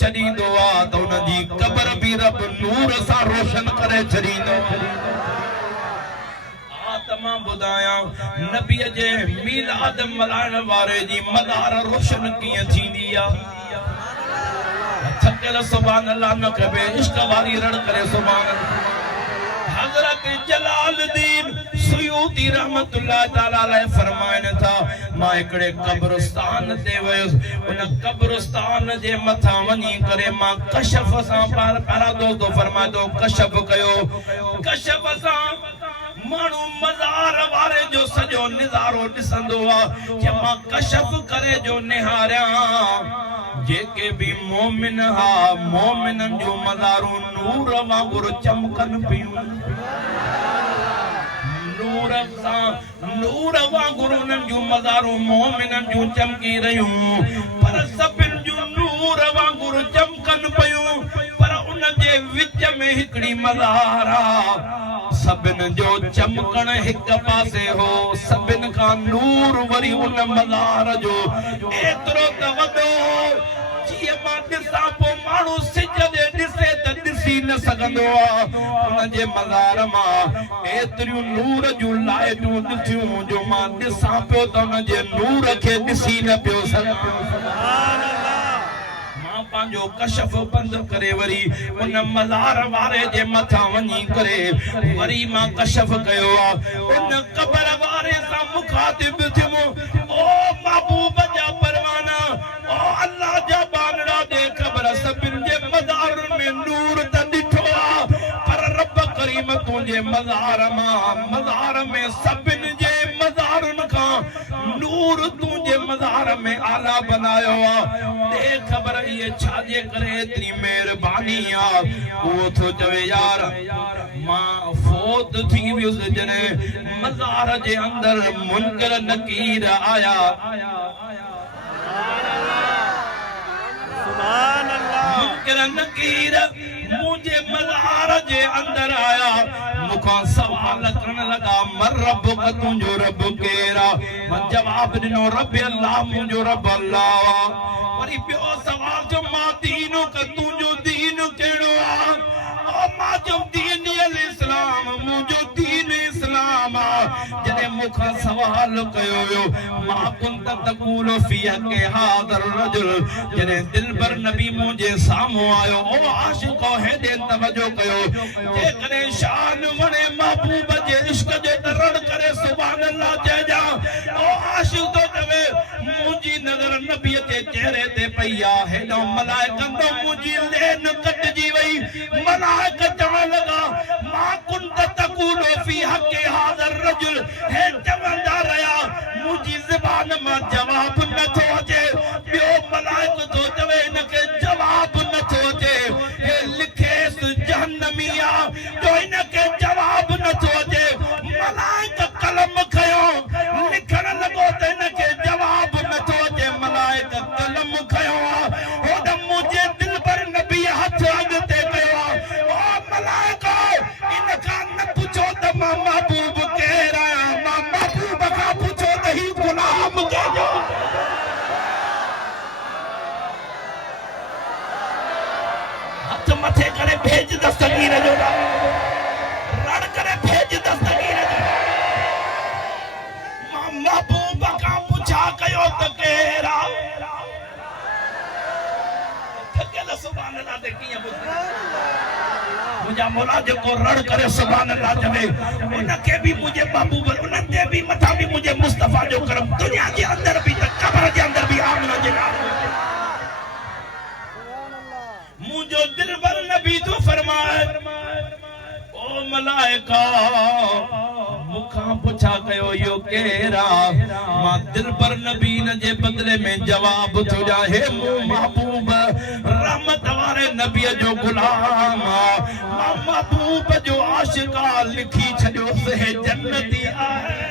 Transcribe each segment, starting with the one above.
छॾींदो आहे त उन जी क़बर बि रब नूर सां रोशन करे छॾींदो। तमाम ॿुधायां नबीअ जे मीलाद मल्हाइण वारे जी मदार रोशन कीअं थींदी आहे। थकियल सुभान अल्लाह न कबे इश्क वारी रड़ करे सुभान अल्लाह। हज़रत जलालुद्दीन सुयूती रहमतुल्लाह ताला अलैह फरमाइन था मां हिकड़े कब्रिस्तान ते वयुसि उन कब्रिस्तान जे मथां वञी करे मां कशफ सां पारा दोस्तो फरमाए थो कशफ कयो। कशफ सां माण्हू मज़ार वारे जो सॼो नज़ारो ॾिसंदो आहे कि मां कशफ करे जो निहारियां जेके भी मोमिन हा मोमिनन जो मज़ारो नूर वांगुरु चमकन पियूं। नूर वांगुरु उन्हनि जूं मज़ारूं मोमिनन जूं चमकी रहियूं पर सभिनि जूं नूर वांगुरु चमकन पियूं पर उन जे विच में हिकिड़ी मज़ार आहे सभिनि जो चमकण हिक पासे हो सभिनि खां नूर वरी उन मज़ार जो एतिरो त वॾो जीअं मां ॾिसां पोइ माण्हू सिज ॾे ॾिसे त ॾिसी न सघंदो आहे। उन जे मज़ार मां एतिरियूं नूर जूं लाइटूं ॾिठियूं जो मां ॾिसां पियो त उन जे नूर खे ॾिसी न पियो सघां। पंहिंजो कशफ बंद करे वरी उन मज़ार वारे जे मथां वञी करे वरी मां कशफ कयो उन क़बर वारे सां मुखातिब थियुमि ओ महबूब जा परवाना ओ अल्लाह जा बानड़ा दे ख़बर सभिनि जे मज़ार में नूर त ॾिठो पर रब करीम तुंहिंजे मज़ार में सभिनि जे मज़ारुनि खां नूर तुंहिंजे मज़ार में आला बनायो दे ख़बर ये छाजे करे एतरी मेहरबानी आ वो थो चवे यार मां फोत थी वियुसि जने मज़ार जे अंदर मुनकर नकीर आया सुभान अल्लाह मुनकर नकीर मुझे मज़ार जे अंदर आया मुखां सवाल करण लगा मर रब का तुंहिंजो रब केरा मां जवाब ॾिनो रब अल्लाह मुंहिंजो रब अल्लाह वरी ॿियो सवाल जो मां दीन का तुंहिंजो दीन कहिड़ो आहे मां जो दीन इस्लाम मुंहिंजो दीन इस्लाम आहे जॾहिं मूंखां सवाल कयो वियो मां कुंत तक़ूल फी हक़ हाज़र रजुल जॾहिं दिलबर नबी मुंहिंजे साम्हूं आयो ओ आशिक़ो हेॾे तवजो कयो जेकॾहिं शान वणे महबूब जे इश्क जे दरड़ करे सुभान अल्लाह चइजां ओ आशिक़ तो चवे मुंहिंजी नज़र नबीअ जे चेहरे ते पई आहे हेॾो मलाइकनि तो मुंहिंजी लेन कटिजी वई मलाइक चवण लॻा मां कुंत तक़ूल फी हक़ हाज़र रजुल हे चवंदा रहिया मुंहिंजी ज़बान मां जवाब नथो अचे ॿियो मलाइक तो चवे हिनखे जवाब नथो अचे हे लिखेसि जहन्नमी आहे तो हिनखे जवाब नथो अचे मलाइक कलम खयो लिखण लॻो त हिनखे जवाब नथो अचे मलाइक कलम खयो होॾ मुंहिंजे दिलबर नबी हथ अॻिते कयो ओ मलाइक इन खां न पुछो त मां महबूब केरु आहियां मां महबूब खां पुछो त ही गुलाम कंहिंजो हथ मथे करे भेज दस्तगीर जो रड़ करे भेज दस्तगीर जो मां महबूब खां पुछा कयो त केरु आहे थकियल सुभान अल्लाह ते कीअं ॿुधां मुंहिंजा मौला जेको रड़ करे सुभान अल्लाह चवे उनखे बि मुंहिंजे महबूब उन ते बि मथां बि मुंहिंजे मुस्तफ़ा जो करम दुनिया जे अंदर बि त क़बर जे अंदर बि आमना जे नाल मुंहिंजो दिलबर नबी तो फरमाए ओ मलाइका मुखां पुछा कयो यो केरा मां दिलबर नबी न जे बदले में जवाब थो ॾियां हे महबूब रहमत वारे नबी जो गुलाम मां महबूब जो आशिक़ लिखी छॾियोसि हे जन्नती आहे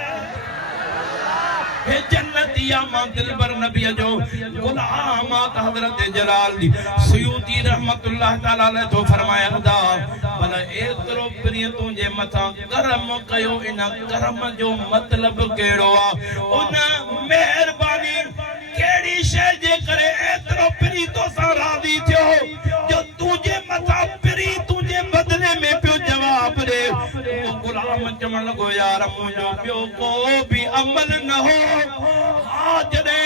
हे जन्नती आहे मां दिलबर नबी जो गुलाम हज़रत जलाल सुयूती रहमतुल्लाह ताला अलैह तो फरमाया था भला एतिरो प्रिय तुंहिंजे मथां करम कयो इन करम जो मतलब कहिड़ो आहे उन मेहरबानी कहिड़ी शइ जे करे एतिरो प्रिय तोसां राज़ी थियो यार मुझो पियो को भी अमल न हो जॾे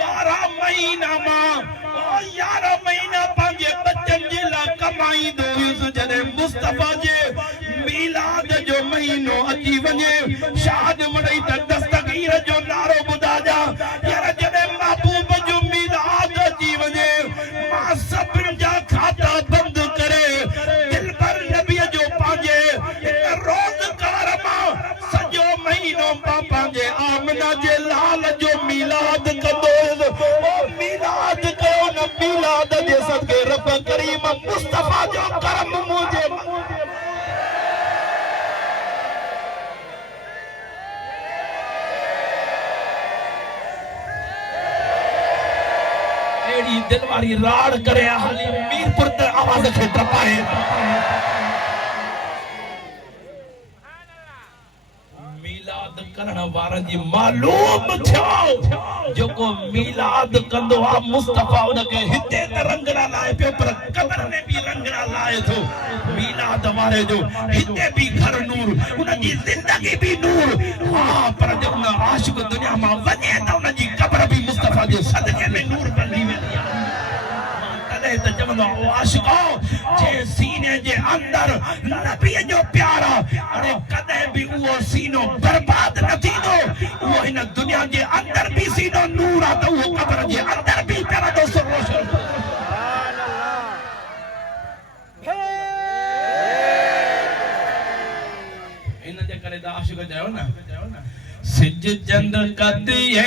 12 महीना मां 11 महीना पंहिंजे बच्चन जे लाइ कमाईंदो हुयुसि जॾे मुस्तफा जे मीलाद जो महीनो अची वञे शाद मड़ई त दस्तगीर जो नारो ॿुधाजा यार जॾे महबूब जो मीलाद अची वञे मां सभिनि जा खाता बंद करे दिलबर नबीअ जो पंहिंजे रोज़गार मां सॼो महीनो मां पंहिंजे आमना जे लाल जो मीलाद कंदो ओ मीलाद कयो न मीलाद जे सदके रब करीम मुस्तफा जो करम मुझे एड़ी दिल वारी राड़ करे हाली मीरपुर ते आवाज खे टपाए मीलाद करण वारन जी मालूम थियो जेको मीलाद कंदो आ मुस्तफा उनके हिते त रंगड़ा लाए पियो पर कब्र में भी रंगड़ा लाए थो मीलाद वारे जो हिते भी घर नूर उनकी जिंदगी भी नूर हां पर जब न आशिक दुनिया में वने त उनकी कब्र भी मुस्तफा जे सदके में नूर बनी वेंदी आ त चवंदो आशिको जे सीने जे अंदर नबी जो प्यार अरे कदे भी वो सीनो बर्बाद न थींदो वो इन दुनिया जे अंदर भी सीनो नूर आ त वो कब्र जे अंदर भी तेरा दोस्त रोशन इन जे करे त आशिक चयो न सिज चंद कदिए